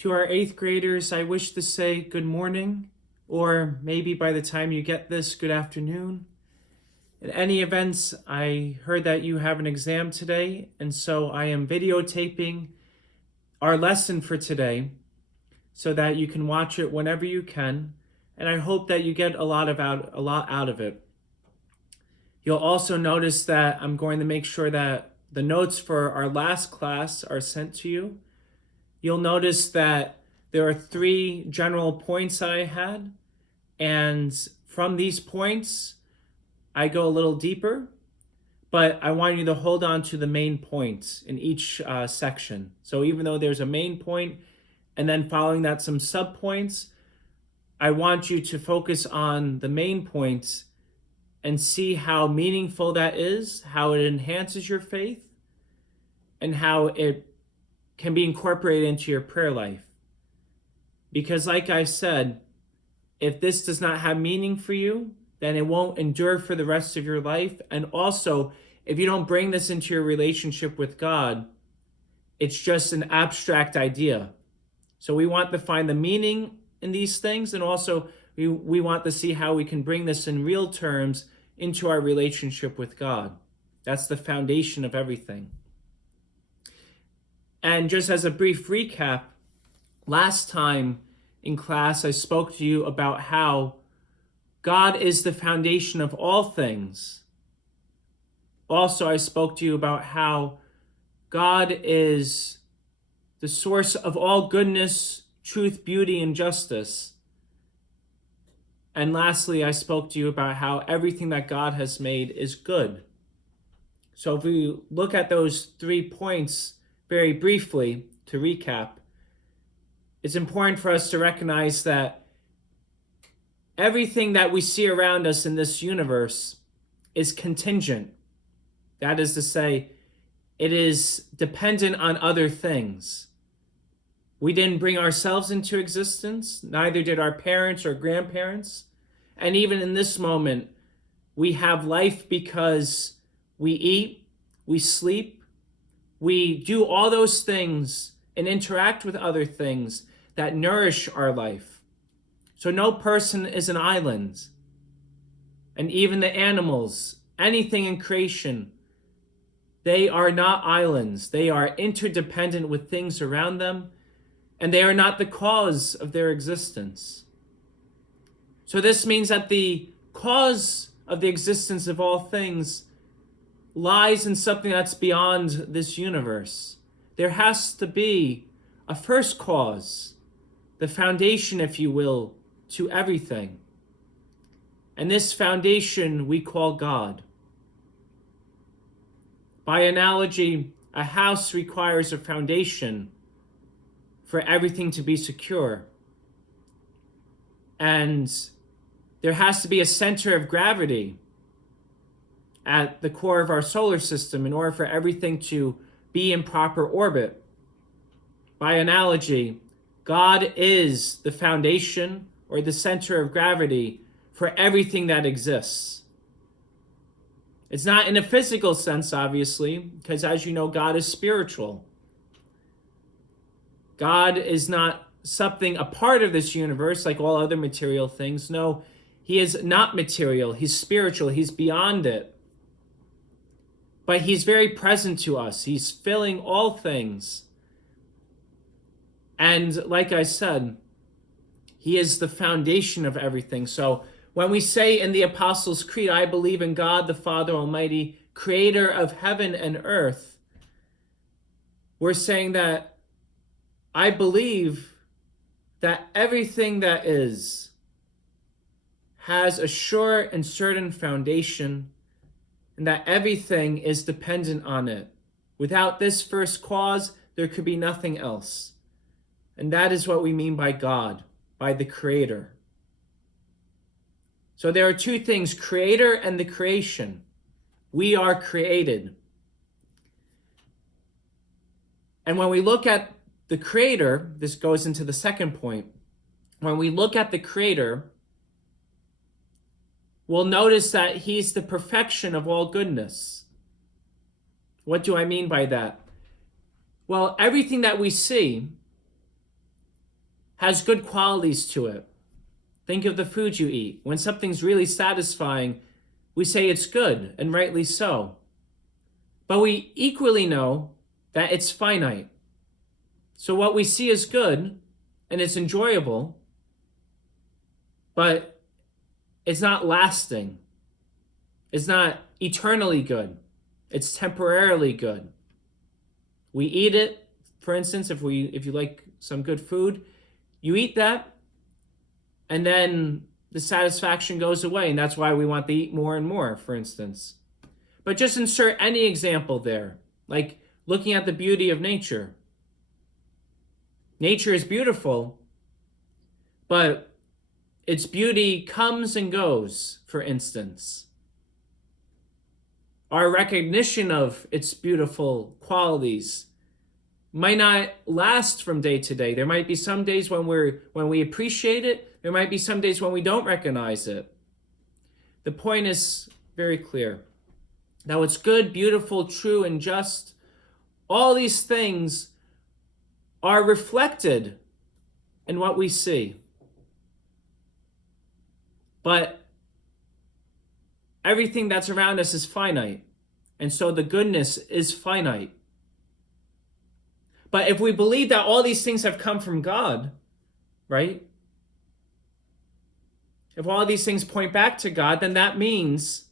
To our eighth graders, I wish to say good morning, or maybe by the time you get this, good afternoon. In any events, I heard that you have an exam today, and so I am videotaping our lesson for today so that you can watch it whenever you can, and I hope that you get a lot out of it. You'll also notice that I'm going to make sure that the notes for our last class are sent to you. You'll notice that there are 3 general points that I had, and from these points, I go a little deeper, but I want you to hold on to the main points in each section. So even though there's a main point, and then following that some subpoints, I want you to focus on the main points and see how meaningful that is, how it enhances your faith, and how it can be incorporated into your prayer life. Because like I said, if this does not have meaning for you, then it won't endure for the rest of your life. And also, if you don't bring this into your relationship with God, it's just an abstract idea. So we want to find the meaning in these things, and also we want to see how we can bring this in real terms into our relationship with God. That's the foundation of everything. And just as a brief recap, last time in class I spoke to you about how God is the foundation of all things. Also, I spoke to you about how God is the source of all goodness, truth, beauty, and justice. And lastly, I spoke to you about how everything that God has made is good. So if we look at those 3 points very briefly to recap, it's important for us to recognize that everything that we see around us in this universe is contingent. That is to say, it is dependent on other things. We didn't bring ourselves into existence, neither did our parents or grandparents. And even in this moment, we have life because we eat, we sleep, we do all those things and interact with other things that nourish our life. So no person is an island. And even the animals, anything in creation, they are not islands. They are interdependent with things around them, and they are not the cause of their existence. So this means that the cause of the existence of all things lies in something that's beyond this universe. There has to be a first cause, the foundation, if you will, to everything. And this foundation we call God. By analogy, a house requires a foundation for everything to be secure. And there has to be a center of gravity at the core of our solar system in order for everything to be in proper orbit. By analogy, God is the foundation or the center of gravity for everything that exists. It's not in a physical sense, obviously, because as you know, God is spiritual. God is not something a part of this universe like all other material things. No, he is not material. He's spiritual. He's beyond it. But he's very present to us. He's filling all things. And like I said, he is the foundation of everything. So when we say in the Apostles' Creed, I believe in God, the Father Almighty, creator of heaven and earth, we're saying that I believe that everything that is has a sure and certain foundation, and that everything is dependent on it. Without this first cause, there could be nothing else. And that is what we mean by God, by the Creator. So there are 2 things, Creator and the creation. We are created. And when we look at the Creator, this goes into the second point. When we look at the Creator, we'll notice that he's the perfection of all goodness. What do I mean by that? Well, everything that we see has good qualities to it. Think of the food you eat. When something's really satisfying, we say it's good, and rightly so. But we equally know that it's finite. So what we see is good, and it's enjoyable, but it's not lasting. It's not eternally good. It's temporarily good. We eat it, for instance, if you like some good food, you eat that, and then the satisfaction goes away, and that's why we want to eat more and more, for instance. But just insert any example there, like looking at the beauty of nature. Nature is beautiful, but its beauty comes and goes, for instance. Our recognition of its beautiful qualities might not last from day to day. There might be some days when we appreciate it. There might be some days when we don't recognize it. The point is very clear. Now, it's good, beautiful, true, and just. All these things are reflected in what we see. But everything that's around us is finite. And so the goodness is finite. But if we believe that all these things have come from God, right? If all these things point back to God, then that means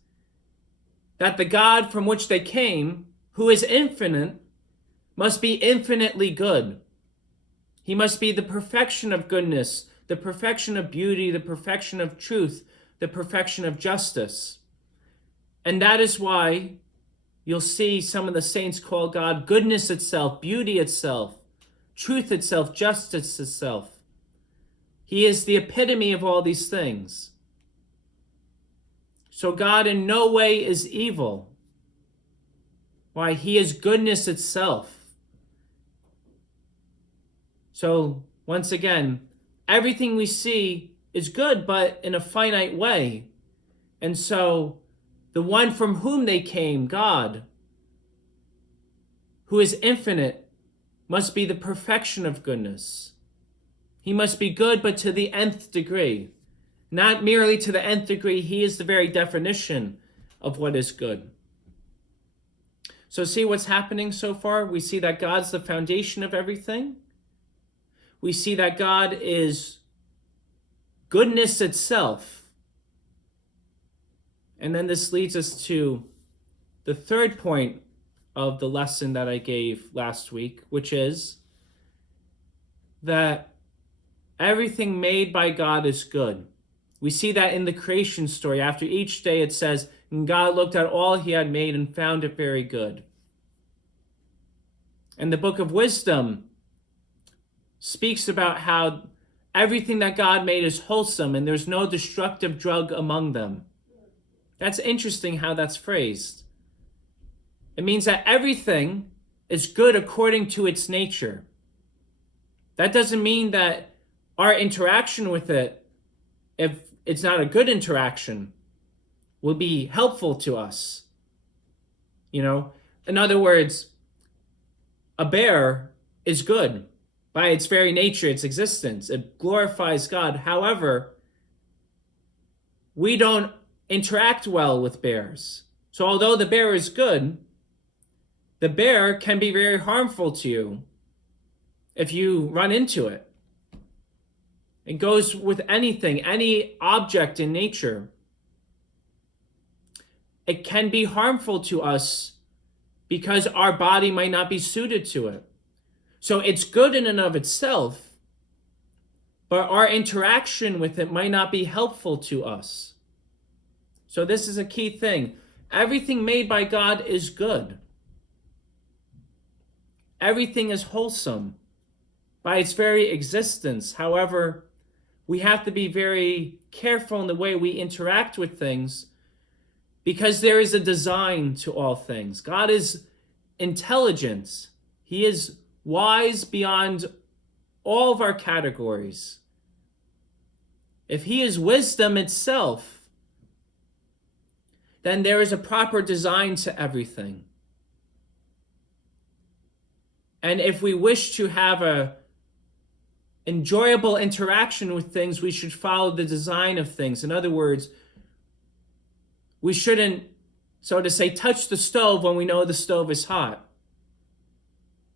that the God from which they came, who is infinite, must be infinitely good. He must be the perfection of goodness, the perfection of beauty, the perfection of truth, the perfection of justice. And that is why you'll see some of the saints call God goodness itself, beauty itself, truth itself, justice itself. He is the epitome of all these things. So God in no way is evil. Why? He is goodness itself. So once again, everything we see is good, but in a finite way. And so the one from whom they came, God, who is infinite, must be the perfection of goodness. He must be good, but to the nth degree. Not merely to the nth degree, he is the very definition of what is good. So see what's happening so far? We see that God's the foundation of everything. We see that God is goodness itself. And then this leads us to the third point of the lesson that I gave last week, which is that everything made by God is good. We see that in the creation story. After each day it says, and God looked at all he had made and found it very good. And the book of Wisdom speaks about how everything that God made is wholesome and there's no destructive drug among them. That's interesting how that's phrased. It means that everything is good according to its nature. That doesn't mean that our interaction with it, if it's not a good interaction, will be helpful to us. You know, in other words, a bear is good by its very nature, its existence. It glorifies God. However, we don't interact well with bears. So although the bear is good, the bear can be very harmful to you if you run into it. It goes with anything, any object in nature. It can be harmful to us because our body might not be suited to it. So it's good in and of itself, but our interaction with it might not be helpful to us. So this is a key thing. Everything made by God is good. Everything is wholesome by its very existence. However, we have to be very careful in the way we interact with things because there is a design to all things. God is intelligent. He is wise beyond all of our categories. If he is wisdom itself, then there is a proper design to everything. And if we wish to have enjoyable interaction with things, we should follow the design of things. In other words, we shouldn't, so to say, touch the stove when we know the stove is hot.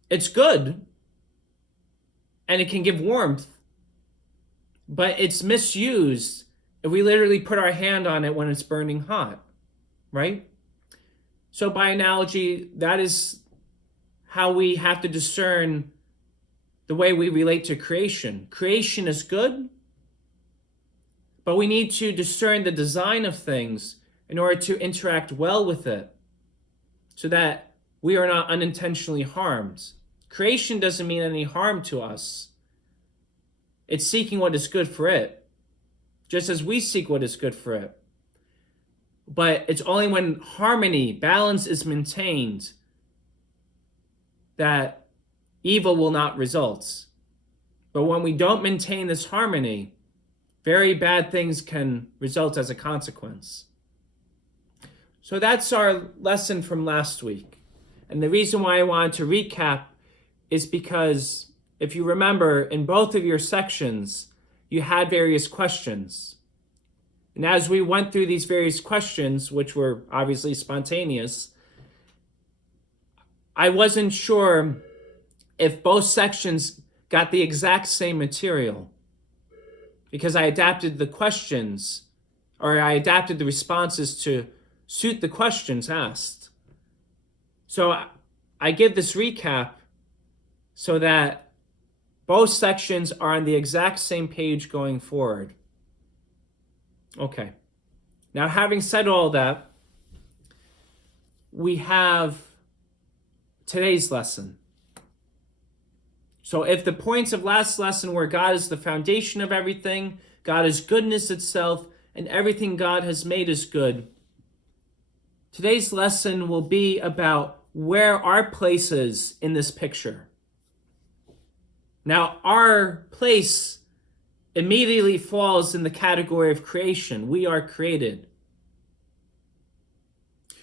It's good, and it can give warmth, but it's misused if we literally put our hand on it when it's burning hot, right? So by analogy, that is how we have to discern the way we relate to creation. Creation is good, but we need to discern the design of things in order to interact well with it so that we are not unintentionally harmed. Creation doesn't mean any harm to us. It's seeking what is good for it, just as we seek what is good for it. But it's only when harmony, balance is maintained that evil will not result. But when we don't maintain this harmony, very bad things can result as a consequence. So that's our lesson from last week. And the reason why I wanted to recap is because if you remember, in both of your sections, you had various questions. And as we went through these various questions, which were obviously spontaneous, I wasn't sure if both sections got the exact same material because I adapted the questions, or I adapted the responses to suit the questions asked. So I give this recap so that both sections are on the exact same page going forward. Okay. Now, having said all that, we have today's lesson. So if the points of last lesson were God is the foundation of everything, God is goodness itself, and everything God has made is good, today's lesson will be about where our place is in this picture. Now, our place immediately falls in the category of creation. We are created.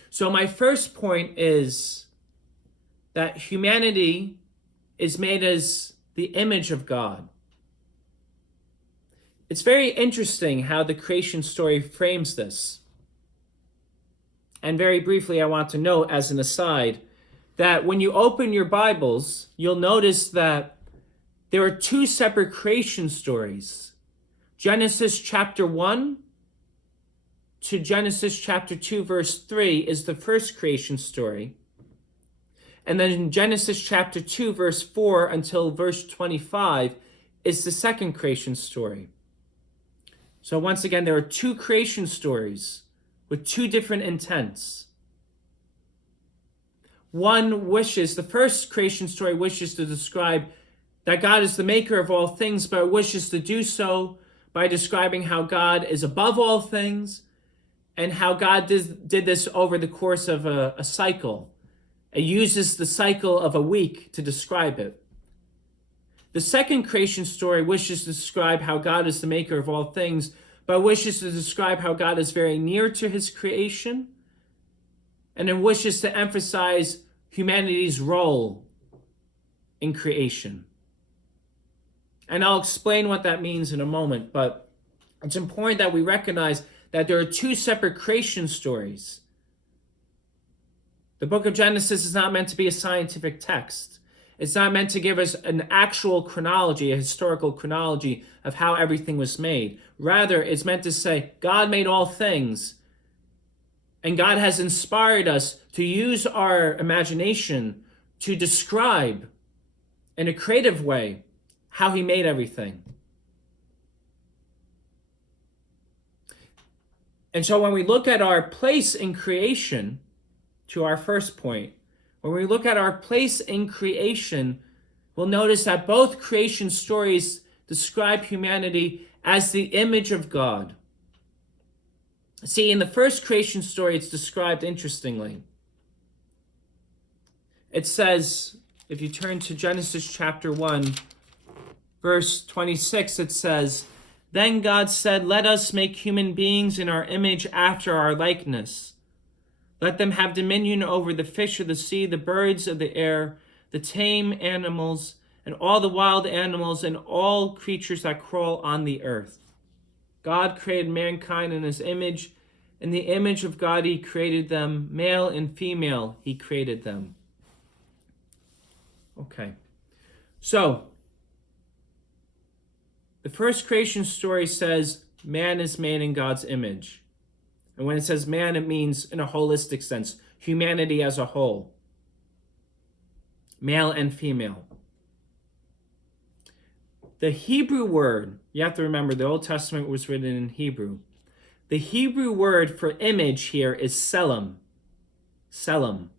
So my first point is that humanity is made as the image of God. It's very interesting how the creation story frames this. And very briefly, I want to note as an aside that when you open your Bibles, you'll notice that there are two separate creation stories. Genesis chapter 1 to Genesis chapter 2, verse 3 is the first creation story. And then Genesis chapter 2, verse 4 until verse 25 is the second creation story. So once again, there are two creation stories with two different intents. The first creation story wishes to describe that God is the maker of all things, but wishes to do so by describing how God is above all things and how God did this over the course of a cycle. It uses the cycle of a week to describe it. The second creation story wishes to describe how God is the maker of all things, but wishes to describe how God is very near to his creation, and it wishes to emphasize humanity's role in creation. And I'll explain what that means in a moment, but it's important that we recognize that there are two separate creation stories. The book of Genesis is not meant to be a scientific text. It's not meant to give us an actual chronology, a historical chronology of how everything was made. Rather, it's meant to say, God made all things, and God has inspired us to use our imagination to describe in a creative way how he made everything. And so when we look at our place in creation, to our first point, when we look at our place in creation, we'll notice that both creation stories describe humanity as the image of God. See, in the first creation story, it's described interestingly. It says, if you turn to Genesis chapter 1, verse 26, it says, "Then God said, 'Let us make human beings in our image after our likeness. Let them have dominion over the fish of the sea, the birds of the air, the tame animals, and all the wild animals and all creatures that crawl on the earth. God created mankind in his image. In the image of God he created them. Male and female he created them. Okay. So, the first creation story says man is made in God's image. And when it says man, it means in a holistic sense, humanity as a whole. Male and female. The Hebrew word, you have to remember the Old Testament was written in Hebrew. The Hebrew word for image here is selim. Selim.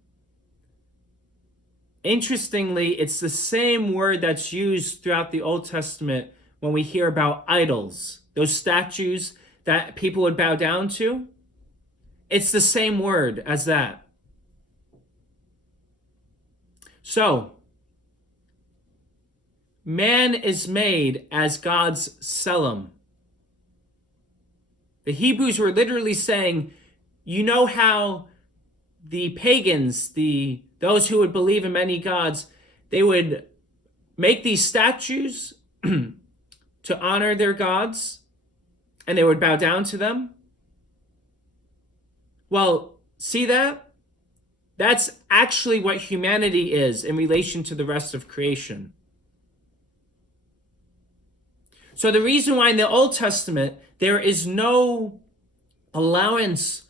Interestingly, it's the same word that's used throughout the Old Testament when we hear about idols, those statues that people would bow down to. It's the same word as that. So, man is made as God's selim. The Hebrews were literally saying, you know how the pagans, those who would believe in many gods, they would make these statues to honor their gods, and they would bow down to them? Well, see that? That's actually what humanity is in relation to the rest of creation. So the reason why in the Old Testament there is no allowance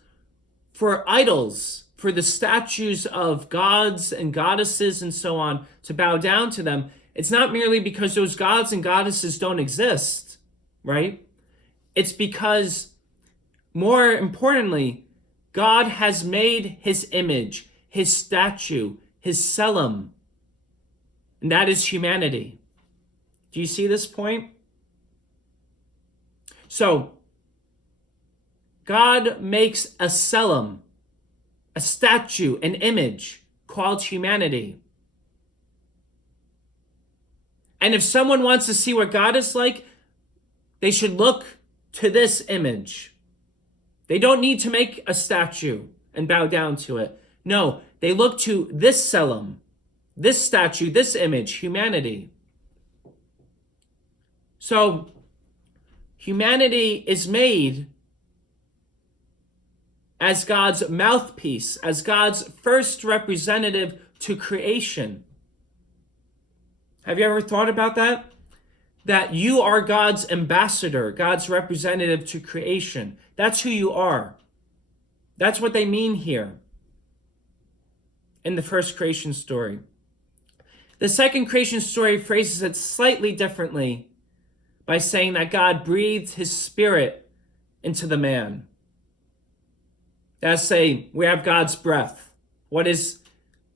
for idols, for the statues of gods and goddesses and so on, to bow down to them, it's not merely because those gods and goddesses don't exist, right? It's because, more importantly, God has made his image, his statue, his selim, and that is humanity. Do you see this point? So, God makes a selim, a statue, an image called humanity. And if someone wants to see what God is like, they should look to this image. They don't need to make a statue and bow down to it. No, they look to this selim, this statue, this image, humanity. So, humanity is made as God's mouthpiece, as God's first representative to creation. Have you ever thought about that? That you are God's ambassador, God's representative to creation. That's who you are. That's what they mean here in the first creation story. The second creation story phrases it slightly differently by saying that God breathed his spirit into the man. That's say we have God's breath. What is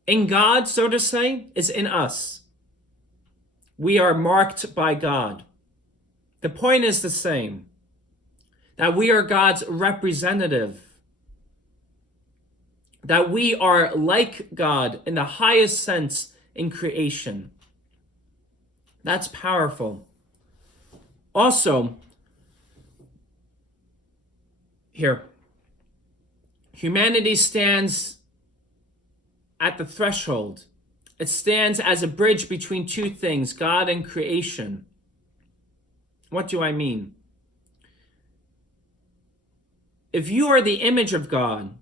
in God, so to say, is in us. We are marked by God. The point is the same, that we are God's representative, that we are like God in the highest sense in creation. That's powerful. Also, here, humanity stands at the threshold. It stands as a bridge between two things, God and creation. What do I mean? If you are the image of God,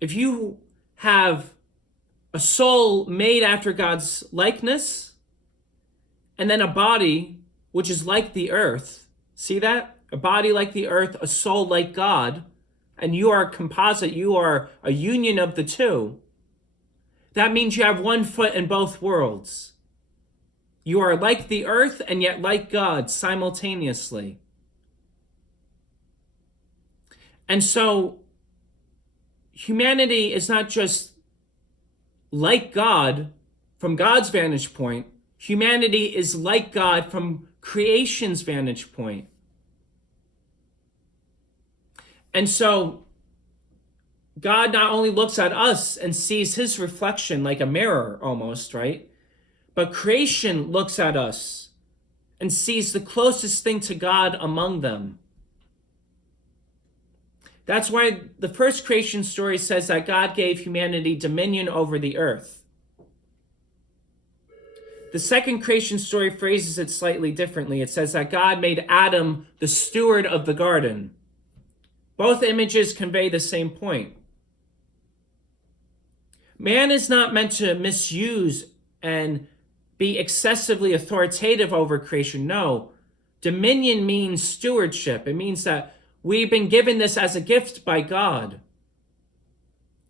if you have a soul made after God's likeness, and then a body which is like the earth, see that? A body like the earth, a soul like God, and you are a composite, you are a union of the two. That means you have one foot in both worlds. You are like the earth and yet like God simultaneously. And so humanity is not just like God from God's vantage point. Humanity is like God from creation's vantage point. And so God not only looks at us and sees his reflection like a mirror almost, right? But creation looks at us and sees the closest thing to God among them. That's why the first creation story says that God gave humanity dominion over the earth. The second creation story phrases it slightly differently. It says that God made Adam the steward of the garden. Both images convey the same point. Man is not meant to misuse and be excessively authoritative over creation. No. Dominion means stewardship. It means that we've been given this as a gift by God,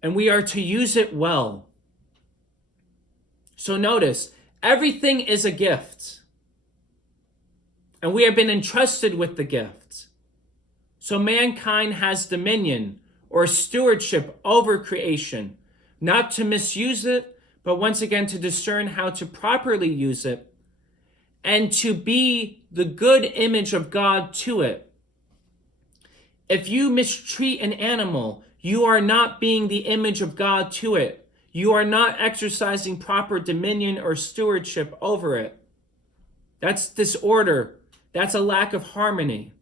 and we are to use it well. So notice, everything is a gift, and we have been entrusted with the gift. So mankind has dominion or stewardship over creation, not to misuse it, but once again to discern how to properly use it and to be the good image of God to it. If you mistreat an animal, you are not being the image of God to it. You are not exercising proper dominion or stewardship over it. That's disorder. That's a lack of harmony.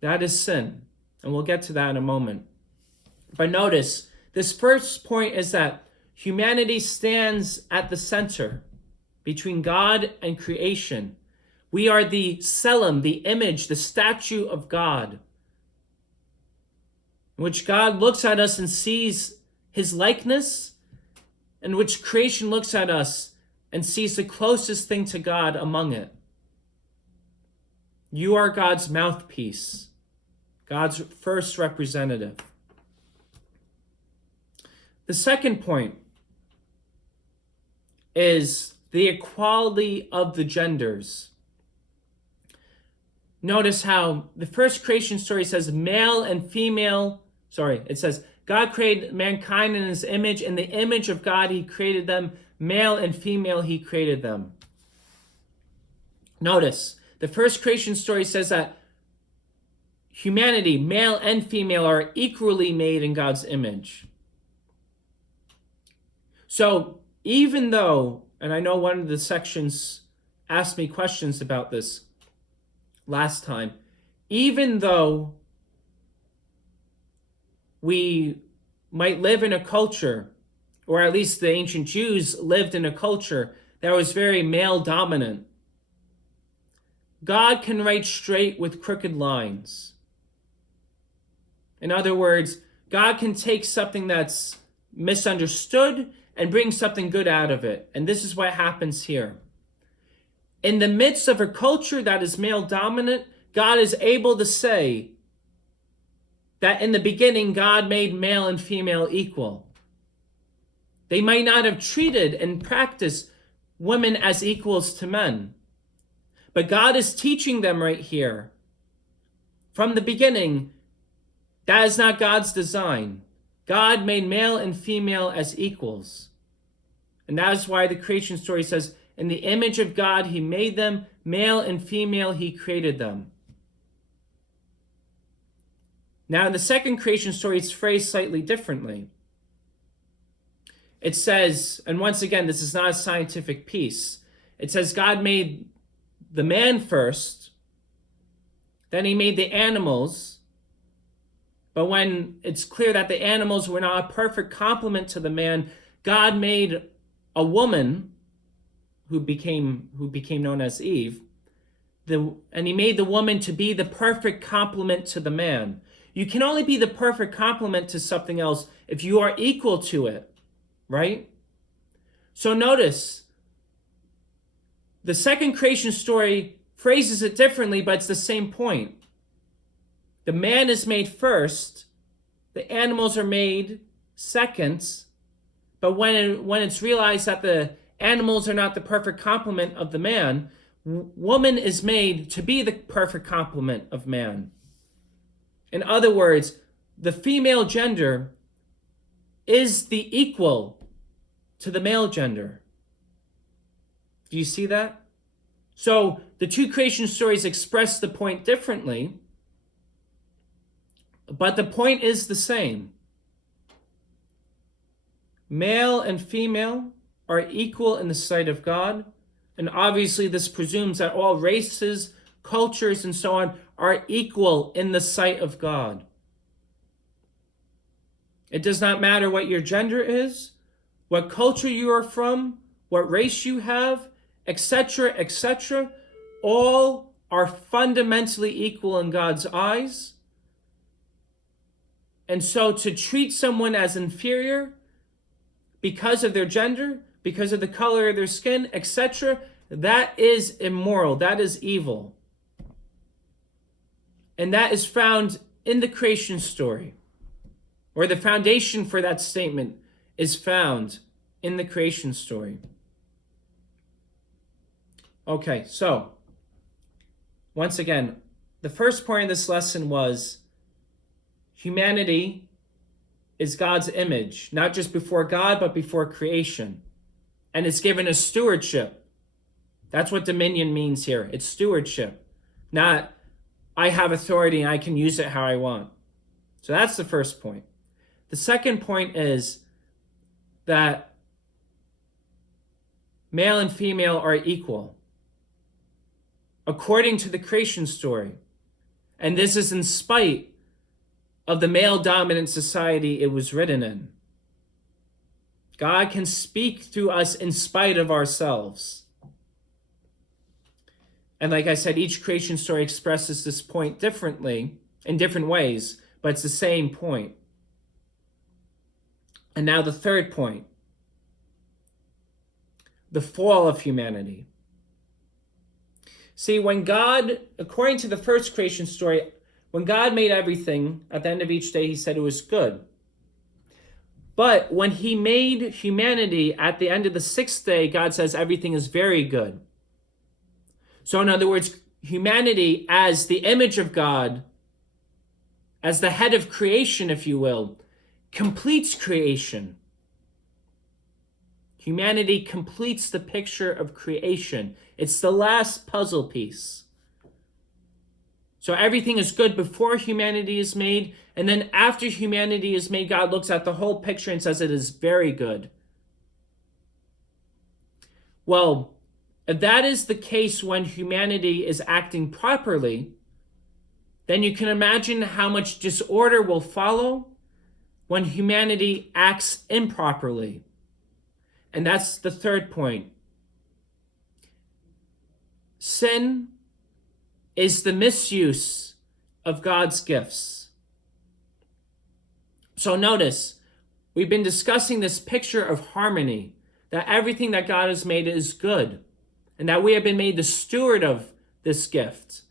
That is sin. And we'll get to that in a moment. But notice, this first point is that humanity stands at the center between God and creation. We are the Selim, the image, the statue of God, in which God looks at us and sees his likeness, in which creation looks at us and sees the closest thing to God among it. You are God's mouthpiece, God's first representative. The second point is the equality of the genders. Notice how the first creation story says male and female. It says God created mankind in his image. In the image of God, he created them. Male and female, he created them. Notice, the first creation story says that humanity, male and female, are equally made in God's image. So even though, and I know one of the sections asked me questions about this last time, even though we might live in a culture, or at least the ancient Jews lived in a culture that was very male dominant, God can write straight with crooked lines. In other words, God can take something that's misunderstood and bring something good out of it. And this is what happens here. In the midst of a culture that is male dominant, God is able to say that in the beginning, God made male and female equal. They might not have treated and practiced women as equals to men, but God is teaching them right here. From the beginning, that is not God's design. God made male and female as equals. And that is why the creation story says, in the image of God, he made them, male and female, he created them. Now, in the second creation story, it's phrased slightly differently. It says, and once again, this is not a scientific piece. It says God made the man first, then he made the animals. But when it's clear that the animals were not a perfect complement to the man, God made a woman who became known as Eve, and he made the woman to be the perfect complement to the man. You can only be the perfect complement to something else if you are equal to it, right? So notice, the second creation story phrases it differently, but it's the same point. The man is made first, the animals are made second, but when it's realized that the animals are not the perfect complement of the man, woman is made to be the perfect complement of man. In other words, the female gender is the equal to the male gender. Do you see that? So the two creation stories express the point differently, but the point is the same. Male and female are equal in the sight of God, and obviously this presumes that all races, cultures, and so on are equal in the sight of God. It does not matter what your gender is, what culture you are from, what race you have. etc., etc., all are fundamentally equal in God's eyes. And so to treat someone as inferior because of their gender, because of the color of their skin, etc., that is immoral. That is evil. And that is found in the creation story, or the foundation for that statement is found in the creation story. Okay, so once again, the first point of this lesson was humanity is God's image, not just before God, but before creation. And it's given a stewardship. That's what dominion means here. It's stewardship, not I have authority and I can use it how I want. So that's the first point. The second point is that male and female are equal according to the creation story. And this is in spite of the male-dominant society it was written in. God can speak through us in spite of ourselves. And like I said, each creation story expresses this point differently, in different ways, but it's the same point. And now the third point, the fall of humanity. See, when God, according to the first creation story, when God made everything, at the end of each day, he said it was good. But when he made humanity at the end of the sixth day, God says everything is very good. So in other words, humanity as the image of God, as the head of creation, if you will, completes creation. Humanity completes the picture of creation. It's the last puzzle piece. So everything is good before humanity is made, and then after humanity is made, God looks at the whole picture and says it is very good. Well, if that is the case when humanity is acting properly, then you can imagine how much disorder will follow when humanity acts improperly. And that's the third point. Sin is the misuse of God's gifts. So notice, we've been discussing this picture of harmony, that everything that God has made is good, and that we have been made the steward of this gift,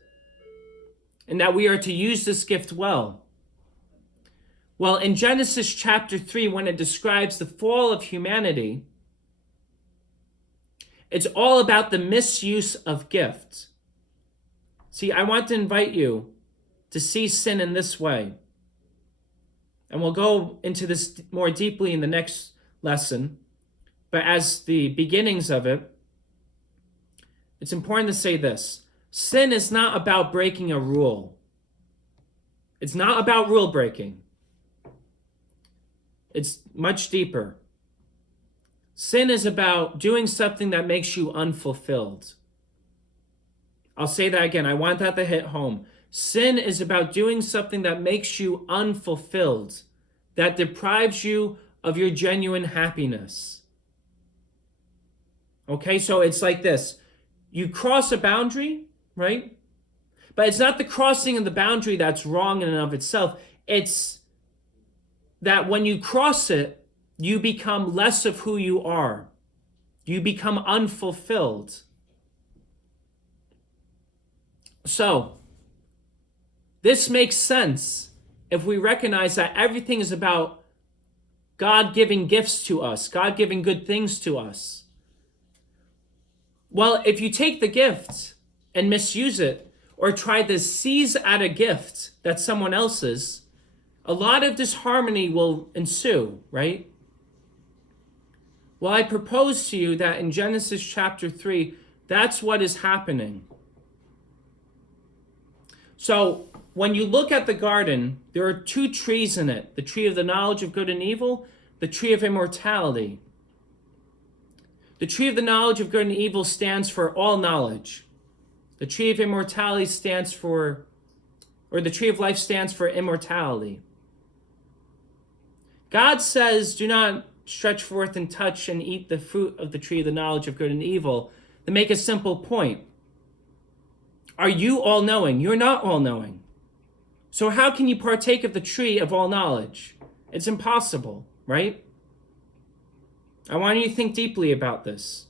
and that we are to use this gift well. Well, in Genesis chapter 3, when it describes the fall of humanity, it's all about the misuse of gifts. See, I want to invite you to see sin in this way. And we'll go into this more deeply in the next lesson. But as the beginnings of it, it's important to say this. Sin is not about breaking a rule. It's not about rule breaking. It's much deeper. Sin is about doing something that makes you unfulfilled. I'll say that again. I want that to hit home. Sin is about doing something that makes you unfulfilled, that deprives you of your genuine happiness. Okay, so it's like this. You cross a boundary, right? But it's not the crossing of the boundary that's wrong in and of itself. It's that when you cross it, you become less of who you are. You become unfulfilled. So, this makes sense if we recognize that everything is about God giving gifts to us, God giving good things to us. Well, if you take the gift and misuse it, or try to seize at a gift that's someone else's, a lot of disharmony will ensue, right? Well, I propose to you that in Genesis chapter 3, that's what is happening. So when you look at the garden, there are two trees in it, the tree of the knowledge of good and evil, the tree of immortality. The tree of the knowledge of good and evil stands for all knowledge. The tree of immortality stands for, or the tree of life stands for immortality. God says, do not stretch forth and touch and eat the fruit of the tree of the knowledge of good and evil. to make a simple point. Are you all-knowing? You're not all-knowing. So how can you partake of the tree of all knowledge? It's impossible, right? I want you to think deeply about this.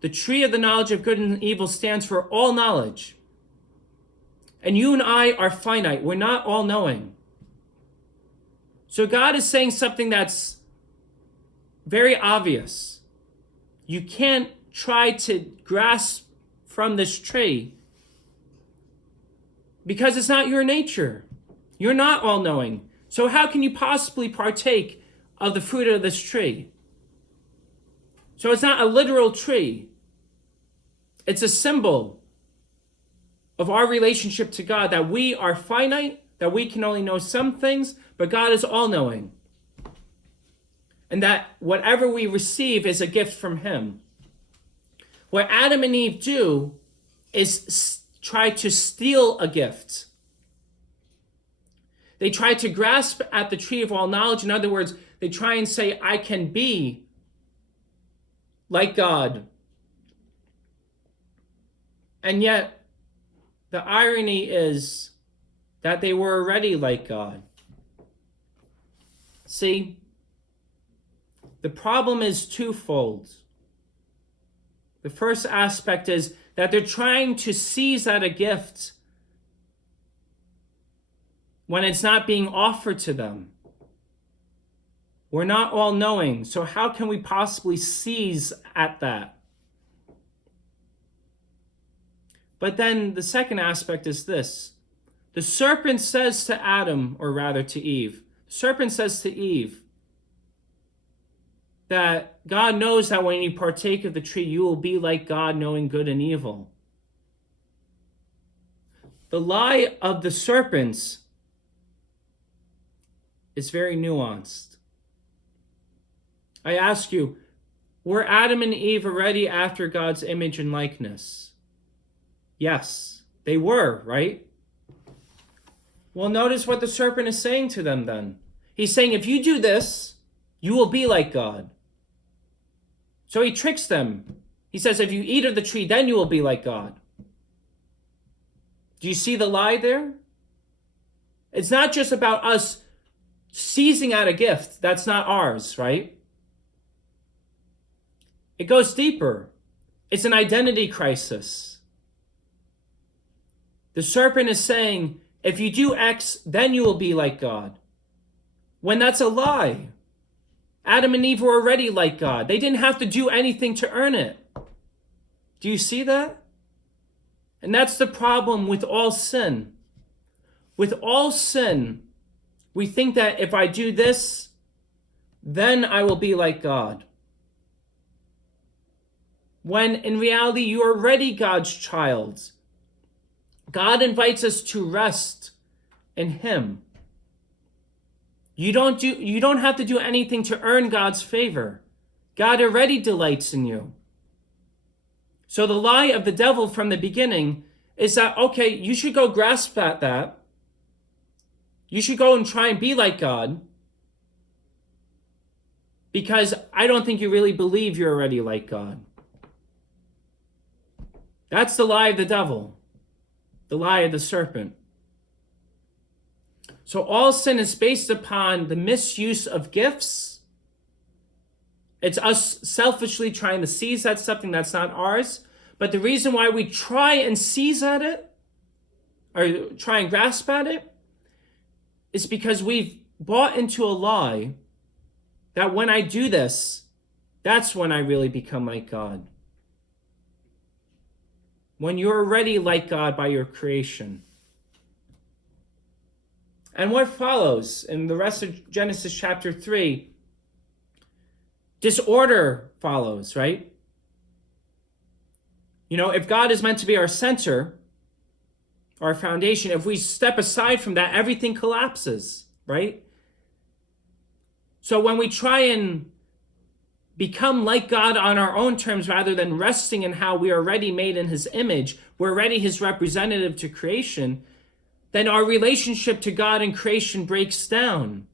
The tree of the knowledge of good and evil stands for all knowledge. And you and I are finite. We're not all-knowing. So God is saying something that's very obvious. You can't try to grasp from this tree because it's not your nature. You're not all-knowing. So how can you possibly partake of the fruit of this tree? So it's not a literal tree. It's a symbol of our relationship to God, that we are finite, that we can only know some things, but God is all-knowing. And that whatever we receive is a gift from him. What Adam and Eve do is try to steal a gift. They try to grasp at the tree of all knowledge. In other words, they try and say, I can be like God. And yet, the irony is that they were already like God. See, the problem is twofold. The first aspect is that they're trying to seize at a gift when it's not being offered to them. We're not all knowing, so how can we possibly seize at that? But then the second aspect is this. The serpent says to Adam, or rather to Eve, the serpent says to Eve that God knows that when you partake of the tree, you will be like God, knowing good and evil. The lie of the serpents is very nuanced. I ask you, were Adam and Eve already after God's image and likeness? Yes, they were, right? Well, notice what the serpent is saying to them then. He's saying, if you do this, you will be like God. So he tricks them. He says, if you eat of the tree, then you will be like God. Do you see the lie there? It's not just about us seizing at a gift that's not ours, right? It goes deeper. It's an identity crisis. The serpent is saying, if you do X, then you will be like God. When that's a lie. Adam and Eve were already like God. They didn't have to do anything to earn it. Do you see that? And that's the problem with all sin. With all sin, we think that if I do this, then I will be like God. When in reality, you are already God's child. God invites us to rest in him. You don't have to do anything to earn God's favor. God already delights in you. So the lie of the devil from the beginning is that, okay, you should go grasp at that. You should go and try and be like God, because I don't think you really believe you're already like God. That's the lie of the devil, the lie of the serpent. So all sin is based upon the misuse of gifts. It's us selfishly trying to seize at something that's not ours. But the reason why we try and seize at it, or try and grasp at it, is because we've bought into a lie that when I do this, that's when I really become like God. When you're already like God by your creation. And what follows in the rest of Genesis chapter 3, disorder follows, right? You know, if God is meant to be our center, our foundation, if we step aside from that, everything collapses, right? So when we try and become like God on our own terms rather than resting in how we are already made in his image, we're already his representative to creation, then our relationship to God and creation breaks down.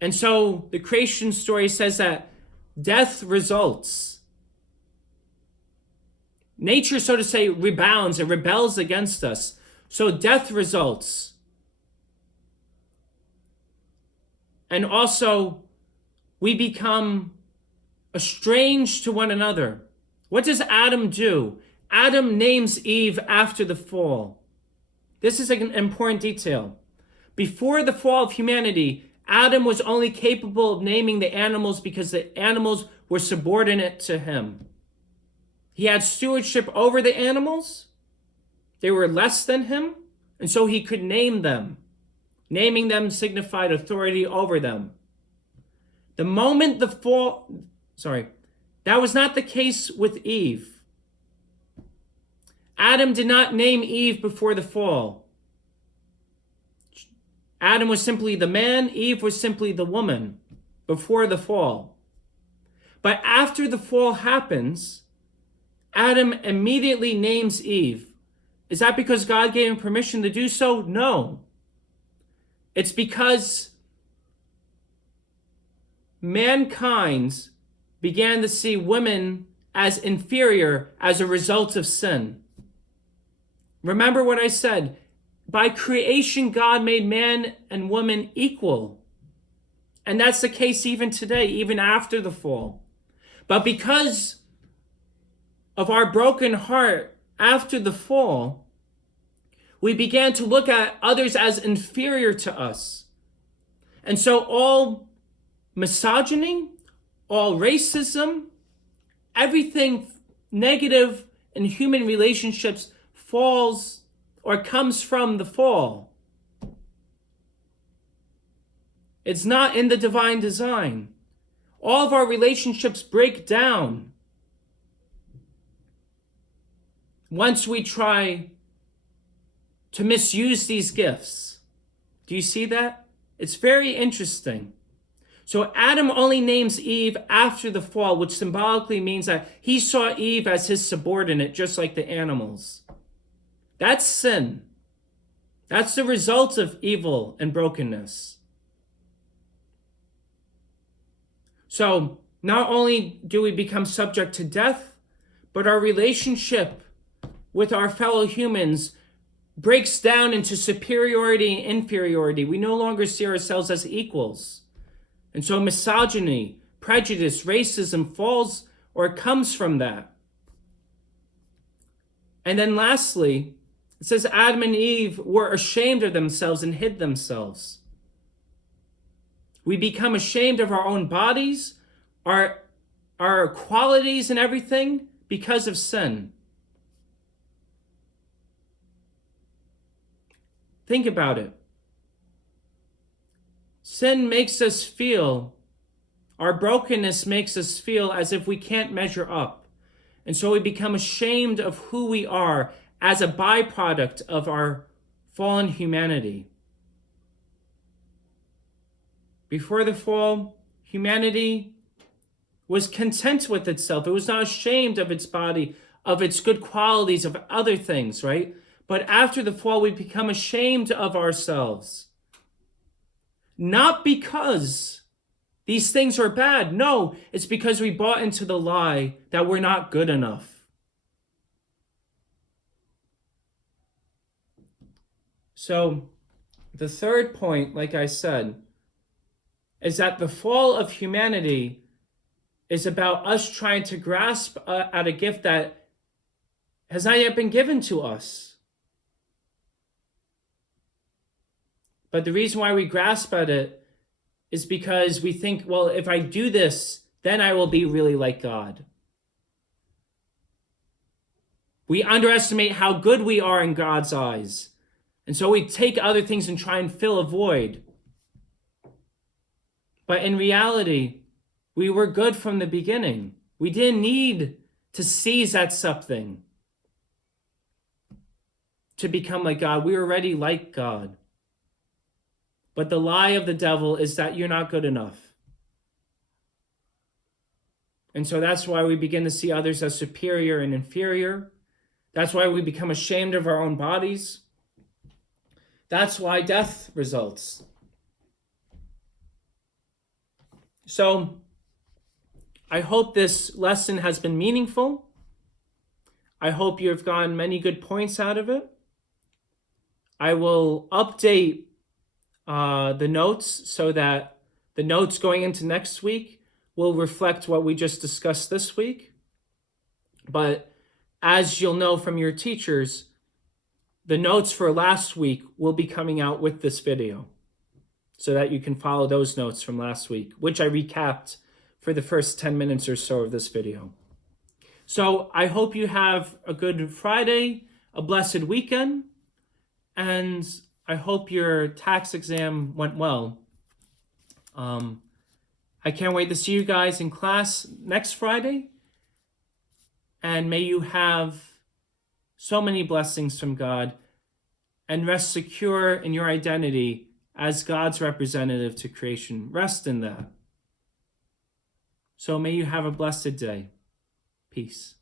And so the creation story says that death results. Nature, so to say, rebounds and rebels against us. So death results. And also, we become estranged to one another. What does Adam do? Adam names Eve after the fall. This is an important detail. Before the fall of humanity, Adam was only capable of naming the animals because the animals were subordinate to him. He had stewardship over the animals. They were less than him, and so he could name them. Naming them signified authority over them. The moment the fall, that was not the case with Eve. Adam did not name Eve before the fall. Adam was simply the man, Eve was simply the woman before the fall. But after the fall happens, Adam immediately names Eve. Is that because God gave him permission to do so? No. It's because mankind began to see women as inferior as a result of sin. Remember what I said. By creation, God made man and woman equal. And that's the case even today, even after the fall. But because of our broken heart after the fall, we began to look at others as inferior to us. And so all misogyny, all racism, everything negative in human relationships falls or comes from the fall. It's not in the divine design. All of our relationships break down once we try to misuse these gifts. Do you see that? It's very interesting. So Adam only names Eve after the fall, which symbolically means that he saw Eve as his subordinate, just like the animals. That's sin. That's the result of evil and brokenness. So not only do we become subject to death, but our relationship with our fellow humans breaks down into superiority and inferiority. We no longer see ourselves as equals. And so misogyny, prejudice, racism falls or comes from that. And then lastly, it says Adam and Eve were ashamed of themselves and hid themselves. We become ashamed of our own bodies, our qualities and everything because of sin. Think about it. Sin makes us feel, our brokenness makes us feel as if we can't measure up. And so we become ashamed of who we are as a byproduct of our fallen humanity. Before the fall, humanity was content with itself. It was not ashamed of its body, of its good qualities, of other things, right? But after the fall, we become ashamed of ourselves. Not because these things are bad. No, it's because we bought into the lie that we're not good enough. So the third point, like I said, is that the fall of humanity is about us trying to grasp at a gift that has not yet been given to us. But the reason why we grasp at it is because we think, well, if I do this, then I will be really like God. We underestimate how good we are in God's eyes. And so we take other things and try and fill a void. But in reality, we were good from the beginning. We didn't need to seize at something to become like God. We were already like God. But the lie of the devil is that you're not good enough. And so that's why we begin to see others as superior and inferior. That's why we become ashamed of our own bodies. That's why death results. So I hope this lesson has been meaningful. I hope you have gotten many good points out of it. I will update the notes so that the notes going into next week will reflect what we just discussed this week. But as you'll know from your teachers, the notes for last week will be coming out with this video so that you can follow those notes from last week, which I recapped for the first 10 minutes or so of this video. So I hope you have a good Friday, a blessed weekend, and I hope your tax exam went well. I can't wait to see you guys in class next Friday, and may you have so many blessings from God and rest secure in your identity as God's representative to creation. Rest in that. So may you have a blessed day. Peace.